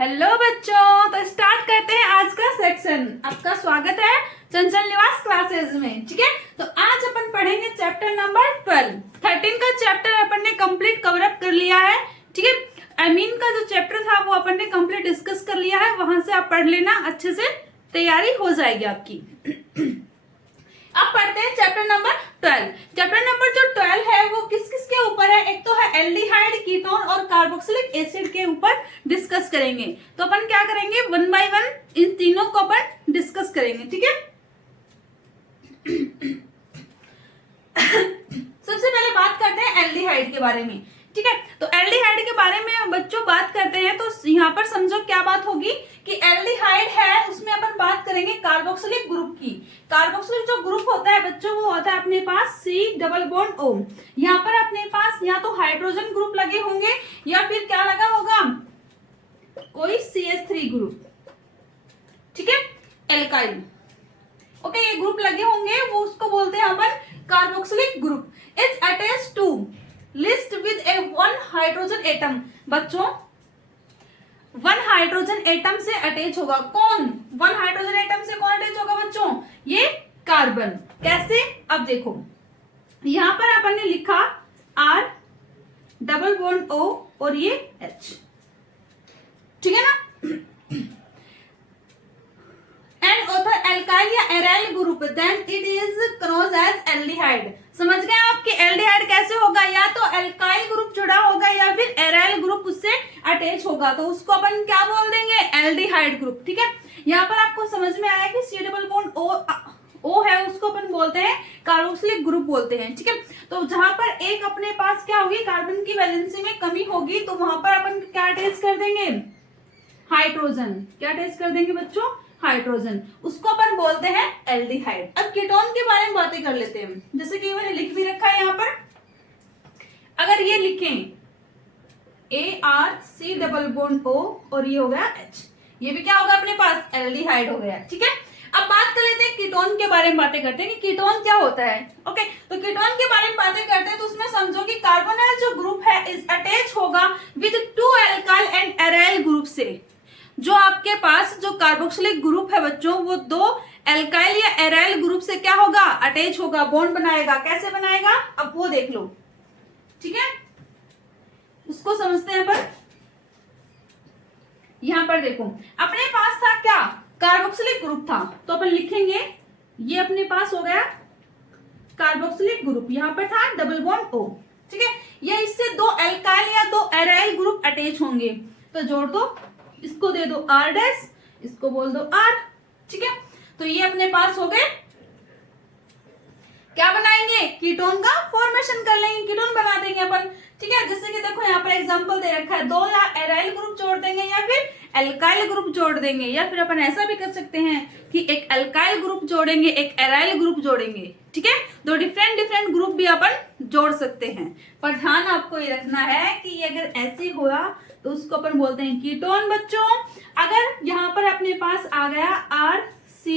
Hello बच्चों, तो start करते हैं आज का सेक्शन। आपका स्वागत है चंचल निवास क्लासेस में। ठीक है, तो आज अपन पढ़ेंगे चैप्टर नंबर 12। 13 का चैप्टर अपन ने कंप्लीट कवर अप कर लिया है। ठीक है, अमीन का जो चैप्टर था वो अपन ने कंप्लीट डिस्कस कर लिया है, वहां से आप पढ़ लेना, अच्छे से तैयारी हो जाएगी आपकी। अब पढ़ते हैं चैप्टर नंबर 12। चैप्टर नंबर जो 12 है वो किस किस के ऊपर है? एक तो है एल्डिहाइड, कीटोन और कार्बोक्सिलिक एसिड के ऊपर डिस्कस करेंगे। तो अपन क्या करेंगे, वन बाय वन इन तीनों को अपन डिस्कस करेंगे। ठीक है, सबसे पहले बात करते हैं एल्डिहाइड के बारे में। ठीक है, तो एल्डिहाइड के बारे में बच्चों बात करते हैं तो यहाँ पर समझो क्या बात होगी कि एल्डिहाइड है, उसमें अपन बात करेंगे कार्बोक्सिलिक ग्रुप की। कार्बोक्सिलिक जो ग्रुप होता है बच्चों वो होता है अपने पास C डबल बॉन्ड O। यहाँ पर अपने पास या तो हाइड्रोजन ग्रुप लगे होंगे या फिर क्या लगा होगा, कोई CH3 ग्रुप। ठीक है, एल्काइल। ओके, ये ग्रुप लगे होंगे, वो उसको बोलते हैं अपन carboxylic group. It's attached to least with a one hydrogen atom. बच्चों वन हाइड्रोजन एटम से अटैच होगा। कौन? वन हाइड्रोजन एटम से कौन अटैच होगा बच्चों? ये कार्बन। कैसे? अब देखो, यहां पर अपन ने लिखा R डबल बॉन्ड O और ये H। ठीक है ना? एंड ऑथर एल्काइल या aryl group, then it is known as aldehyde. समझ गए आपके एल्डिहाइड कैसे होगा? या तो एल्काइल ग्रुप जुड़ा होगा या फिर एराइल ग्रुप उससे अटैच होगा, तो उसको अपन क्या बोल देंगे? Aldehyde group. ठीक है, यहाँ पर आपको समझ में आया कि C डबल बॉन्ड O है, उसको अपन बोलते हैं कार्बोक्सिलिक ग्रुप बोलते हैं। ठीक है, तो जहां पर एक अपने पास क्या होगी, कार्बन की वैलेंसी में कमी होगी, तो वहां पर अपन क्या अटैच कर देंगे? हाइड्रोजन। क्या अटैच कर देंगे बच्चों? हाइड्रोजन। उसको अपन बोलते हैं एल्डिहाइड। अब कीटोन के बारे में बातें कर लेते हैं, जैसे कि मैंने लिख भी रखा है यहाँ पर। अगर ये लिखें ARC डबल बॉन्ड O और ये हो गया H, ये भी क्या होगा अपने पास? एल्डिहाइड हो गया। ठीक है, अब बात कर लेते हैं कीटोन के बारे में, बातें करते हैं कि कीटोन क्या होता है। ओके, तो कीटोन के बारे में बातें करते हैं तो उसमें समझो कि कार्बोनाइल जो ग्रुप है इज अटैच होगा with two alkyl and aryl group से। जो आपके पास जो कार्बोक्सिलिक ग्रुप है बच्चों, वो दो एल्काइल या एराइल ग्रुप से क्या होगा? अटैच होगा, बॉन्ड बनाएगा। कैसे बनाएगा अब वो देख लो। ठीक है, उसको समझते हैं अपन। यहां पर देखो, अपने पास था क्या? कार्बोक्सिलिक ग्रुप था, तो अपन लिखेंगे ये अपने पास हो गया कार्बोक्सिलिक ग्रुप। यहां पर था डबल बॉन्ड O। ठीक है, ये इससे दो एल्काइल या दो एराइल ग्रुप अटैच होंगे, तो जोड़ दो, इसको दे दो R डैश, इसको बोल दो R। ठीक है, तो ये अपने पास हो गए। क्या बनाएंगे? कीटोन का फॉर्मेशन कर लेंगे, कीटोन बना देंगे अपन। ठीक है, जैसे कि देखो यहाँ पर एग्जांपल दे रखा है, दो या एराइल ग्रुप जोड़ देंगे या फिर एल्काइल ग्रुप जोड़ देंगे, या फिर अपन ऐसा भी कर सकते हैं कि एक एल्काइल ग्रुप जोड़ेंगे, एक एराइल ग्रुप जोड़ेंगे। ठीक है, दो डिफरेंट डिफरेंट ग्रुप भी अपन जोड़ सकते हैं, पर ध्यान आपको ये रखना है कि ये अगर ऐसे हुआ तो उसको अपन बोलते हैं कीटोन। बच्चों अगर यहाँ पर अपने पास आ गया RC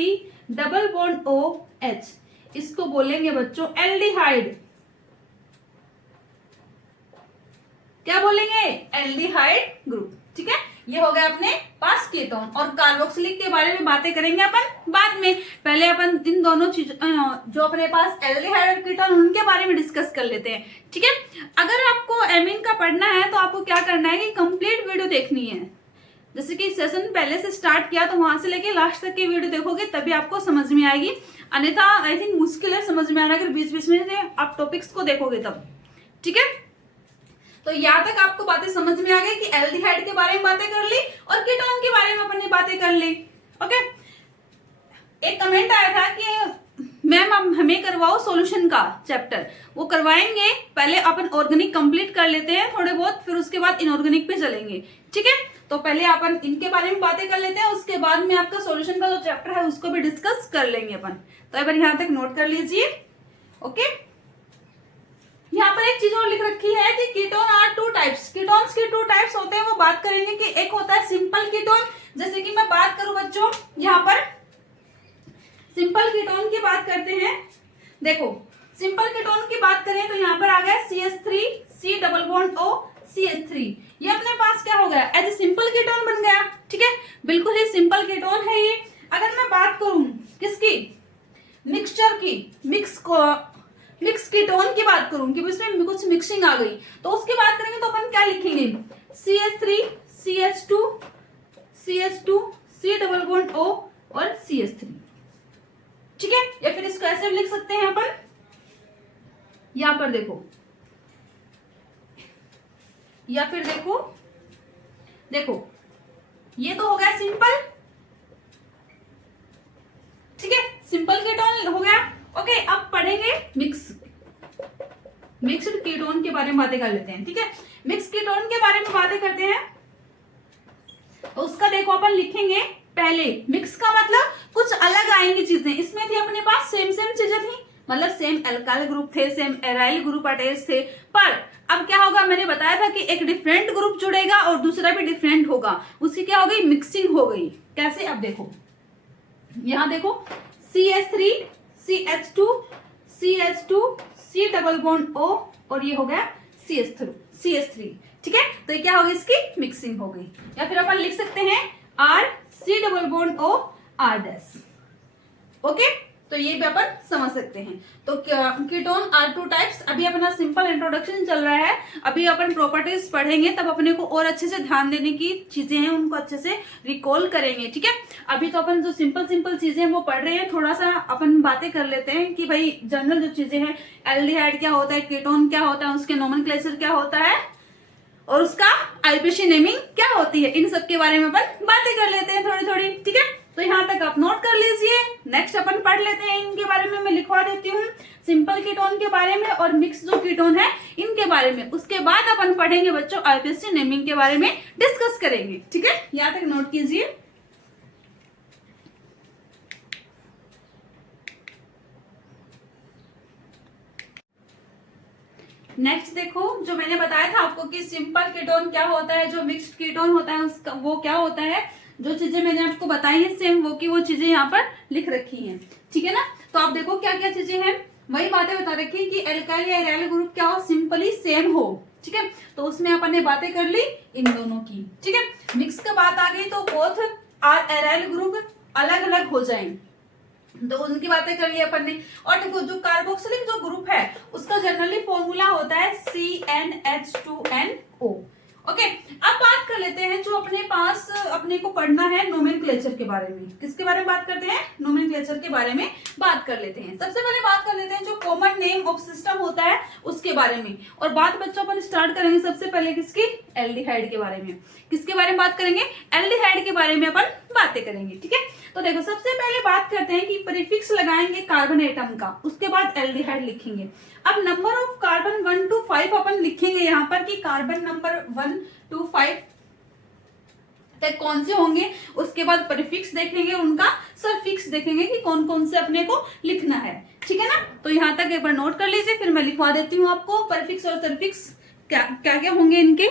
डबल बॉन्ड OH, इसको बोलेंगे बच्चों एल्डिहाइड। क्या बोलेंगे? Aldehyde group. ठीक है, ये हो गया अपने पास कीटोन। और कार्बोक्सिलिक के बारे में बातें करेंगे अपन बाद में, पहले अपन इन दोनों चीज जो अपने पास एल्डिहाइड और कीटोन उनके बारे में डिस्कस कर लेते हैं। ठीक है, अगर आपको एमीन का पढ़ना है तो आपको क्या करना है कि कंप्लीट वीडियो देखनी है। जैसे कि सेशन पहले से स्टार्ट किया तो वहां से लेके लास्ट तक की वीडियो देखोगे तभी आपको समझ में आएगी, अन्यथा आई थिंक मुश्किल है समझ में आना अगर बीच बीच में आप टॉपिक्स को देखोगे तब। ठीक है, तो यहाँ तक आपको बातें समझ में आ गई कि एल्डिहाइड के बारे में बातें कर ली और कीटोन के बारे में अपन ने बातें कर ली। ओके, एक कमेंट आया था कि मैम आप हमें करवाओ सॉल्यूशन का चैप्टर। वो करवाएंगे, पहले अपन ऑर्गेनिक कंप्लीट कर लेते हैं थोड़े बहुत, फिर उसके बाद इनऑर्गेनिक पे चलेंगे। ठीक है, तो पहले अपन इनके बारे में बातें कर लेते हैं, उसके बाद में आपका सॉल्यूशन का जो चैप्टर है उसको भी डिस्कस कर लेंगे अपन। तो एक बार यहाँ तक नोट कर लीजिए। ओके, यहाँ पर एक चीज और लिख रखी है कि ketone are two types. Ketones के टू टाइप्स होते हैं, वो बात करेंगे कि एक होता है सिंपल कीटोन। जैसे कि मैं बात करूं बच्चों, यहाँ पर सिंपल कीटोन की बात करते हैं। देखो सिंपल कीटोन की बात करें तो यहाँ पर आ गया CH3 C double bond O CH3, ये अपने पास क्या हो गया? एज ए सिंपल कीटोन बन गया। बिल्कुल ही सिंपल कीटोन है ये। अगर मैं बात करूं किसकी, मिक्सचर की, मिक्स कीटोन की बात करूं कि इसमें कुछ मिक्सिंग आ गई, तो उसकी बात करेंगे तो अपन क्या लिखेंगे, CH3 CH2 CH2 C double bond O और CH3, ठीक है। या फिर इसको ऐसे लिख सकते हैं अपन, यहां पर देखो, या फिर देखो देखो ये तो हो गया सिंपल, ठीक है, सिंपल कीटोन हो गया। ओके, अब पढ़ेंगे मिक्स्ड कीटोन के बारे में बातें कर लेते हैं, ठीक है। मिक्स कीटोन के बारे में बातें करते हैं, तो उसका देखो अपन लिखेंगे पहले, मिक्स का मतलब कुछ अलग आएंगी चीजें। इसमें थी अपने पास सेम चीजें थी, मतलब सेम एल्काइल ग्रुप थे, सेम एराइल ग्रुप अटैच थे, पर अब क्या होगा, मैंने बताया था कि एक डिफरेंट ग्रुप जुड़ेगा और दूसरा भी डिफरेंट होगा, उसकी क्या हो गई, मिक्सिंग हो गई। कैसे, अब देखो, यहां देखो CH3 CH2 CH2 C double bond O और ये हो गया CH3, ठीक है। तो ये क्या होगी, इसकी मिक्सिंग हो गई। या फिर अपन लिख सकते हैं R C double bond O R dash, okay. तो ये भी अपन समझ सकते हैं। तो कीटोन आर 2 टाइप्स। अभी अपना सिंपल इंट्रोडक्शन चल रहा है, अभी अपन प्रॉपर्टीज पढ़ेंगे, तब अपने को और अच्छे से ध्यान देने की चीजें हैं उनको अच्छे से रिकॉल करेंगे, ठीक है। अभी तो अपन जो सिंपल चीजें हैं वो पढ़ रहे हैं, थोड़ा सा अपन बातें कर लेते हैं कि भाई जनरल जो चीजें हैं, एल्डिहाइड क्या होता है, कीटोन क्या होता है, उसके नोमेनक्लेचर क्या होता है और उसका आईपीसी नेमिंग क्या होती है, इन सब के बारे में अपन बातें कर लेते हैं थोड़ी, ठीक है। तो यहाँ तक आप नोट कर लीजिए, नेक्स्ट अपन पढ़ लेते हैं इनके बारे में। मैं लिखवा देती हूँ सिंपल कीटोन के बारे में और मिक्स जो कीटोन है इनके बारे में, उसके बाद अपन पढ़ेंगे बच्चों आईपीसी नेमिंग के बारे में डिस्कस करेंगे, ठीक है। यहाँ तक नोट कीजिए। नेक्स्ट देखो, जो मैंने बताया था आपको कि सिंपल कीटोन क्या होता है, जो मिक्स्ड कीटोन होता है उसका वो क्या होता है, जो चीजें मैंने आपको बताई हैं सेम वो की वो चीजें यहाँ पर लिख रखी हैं, ठीक है ना। तो आप देखो क्या क्या चीजें हैं, वही बातें बता रखी है कि एल्काइल या एराइल ग्रुप क्या हो, सिंपली सेम हो, ठीक है। तो उसमें अपन ने बातें कर ली इन दोनों की, ठीक है। मिक्स का बात आ गई तो बोथ एराइल ग्रुप अलग अलग हो जाएंगे, तो उनकी बातें कर ली अपन ने। और देखो जो कार्बोक्सिलिक जो ग्रुप है उसका जनरली फॉर्मूला होता है CnH2nO, ओके। अब बात कर लेते हैं जो अपने पास अपने को पढ़ना है नोमेनक्लेचर के बारे में। किसके बारे में बात करते हैं, नोमेनक्लेचर के बारे में बात कर लेते हैं। सबसे पहले बात कर लेते हैं जो कॉमन नेम ऑफ सिस्टम होता है उसके बारे में, और बात बच्चों अपन स्टार्ट करेंगे सबसे पहले किसकी, एल्डिहाइड के बारे में। किसके बारे में बात करेंगे, एल्डिहाइड के बारे में अपन बातें करेंगे, ठीक है। तो देखो सबसे पहले बात करते हैं कि प्रीफिक्स लगाएंगे कार्बन एटम का, उसके बाद एल्डिहाइड लिखेंगे। अब नंबर ऑफ कार्बन 1 to 5 अपन लिखेंगे यहाँ पर कि कार्बन नंबर 1 to 5 तक कौन से होंगे, उसके बाद प्रीफिक्स देखेंगे, उनका सफिक्स देखेंगे कि कौन कौन से अपने को लिखना है, ठीक है ना। तो यहाँ तक एक बार नोट कर लीजिए, फिर मैं लिखवा देती हूँ आपको प्रीफिक्स और सफिक्स क्या क्या होंगे इनके।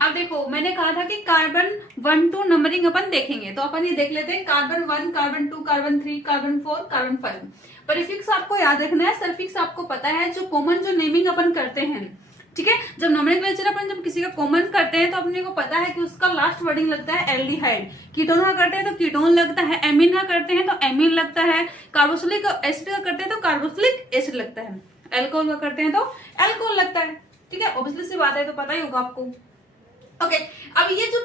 अब देखो मैंने कहा था कि कार्बन 1 to नंबरिंग अपन देखेंगे, तो अपन ये देख लेते हैं carbon 1, carbon 2, carbon 3, carbon 4, carbon 5। Prefix आपको याद रखना है, सफिक्स आपको पता है, जो कॉमन जो नेमिंग अपन करते हैं, ठीक है। जब नोमेनक्लेचर अपन जब किसी का कॉमन करते हैं तो अपने को पता है कि उसका लास्ट वर्डिंग लगता है एल्डिहाइड। कीटोन का करते हैं तो कीटोन लगता है, एमीन का करते हैं तो एमीन लगता है, कार्बोक्सिलिक एसिड का करते हैं तो कार्बोक्सिलिक एसिड लगता है, एल्कोहल का करते हैं तो एल्कोहल लगता है, ठीक है। ऑब्वियसली सी बात है, तो पता ही होगा आपको, ओके। अब ये जो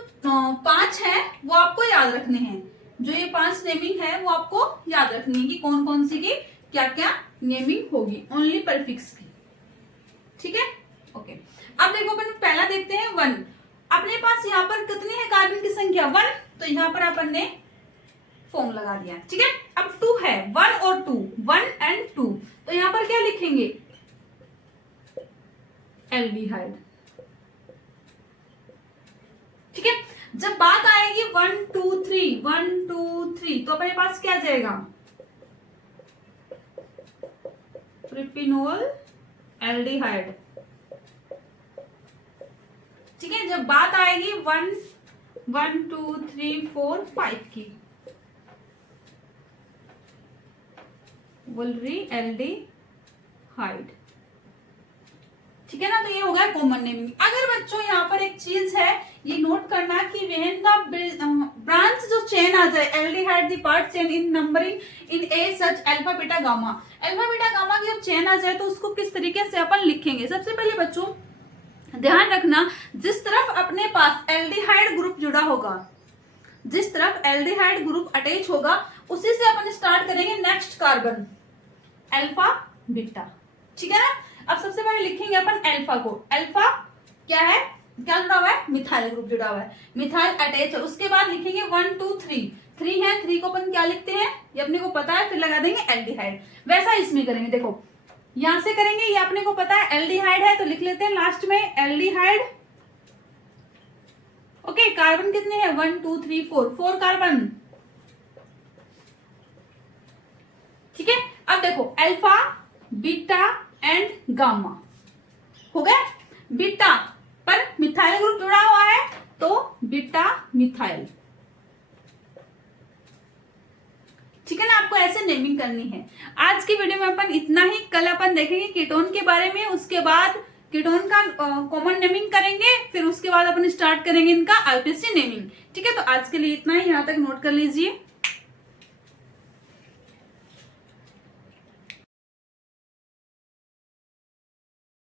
5 है वो आपको याद रखने हैं, जो ये 5 नेमिंग है वो आपको याद रखनी है कि कौन कौन सी की क्या क्या नेमिंग होगी, ओनली प्रीफिक्स की, ठीक है, ओके। अब देखो अपन पहला देखते हैं 1। अपने पास यहाँ पर कितनी है कार्बन की संख्या 1, तो यहाँ पर अपन ने फॉर्म लगा दिया, ठीक है। अब 2 है, 1 और 2, 1 and 2, तो यहाँ पर क्या लिखेंगे, एल्डिहाइड, ठीक है। जब बात आएगी 1 2 3 1 2 3 तो अपने पास क्या जाएगा, प्रोपिनोल एल्डिहाइड, ठीक है। जब बात आएगी 1 2 3 4 5 की, वोल्री एल्डिहाइड, ठीक है ना। तो ये हो गया कॉमन नेमिंग। अगर बच्चों यहाँ पर एक चीज है, ये नोट करना कि व्हेन द ब्रांच जो चेन आ जाए, aldehyde the part chain in numbering in A such alpha beta gamma, alpha beta gamma की जब चेन आ जाए तो उसको किस तरीके से अपन लिखेंगे। सबसे पहले बच्चों ध्यान रखना, जिस तरफ अपने पास एल्डिहाइड ग्रुप जुड़ा होगा, जिस तरफ एल्डिहाइड ग्रुप अटैच होगा, उसी से अपन स्टार्ट करेंगे नेक्स्ट कार्बन अल्फा बीटा, ठीक है ना। अब सबसे पहले लिखेंगे अपन अल्फा को। अल्फा क्या है, क्या जुड़ा हुआ है, मिथाइल ग्रुप जुड़ा हुआ है, मिथाइल अटैच है। उसके बाद लिखेंगे 1 2 3, 3 है, 3 को अपन क्या लिखते हैं, ये अपने को पता है, फिर लगा देंगे एल्डिहाइड। वैसा इसमें करेंगे, देखो यहां से करेंगे, ये अपने को पता है एल्डिहाइड है, तो लिख लेते हैं लास्ट में एल्डिहाइड। ओके, कार्बन कितने हैं, 1 2 3 4, 4 कार्बन, ठीक है। अब देखो अल्फा बीटा एंड गामा हो गया। बीटा पर मिथाइल ग्रुप जुड़ा हुआ है तो बीटा मिथाइल, ठीक है ना। आपको ऐसे नेमिंग करनी है। आज की वीडियो में अपन इतना ही, कल अपन देखेंगे कीटोन के बारे में, उसके बाद कीटोन का कॉमन नेमिंग करेंगे, फिर उसके बाद अपन स्टार्ट करेंगे इनका आईपीसी नेमिंग, ठीक है। तो आज के लिए इतना ही, यहाँ तक नोट कर लीजिए।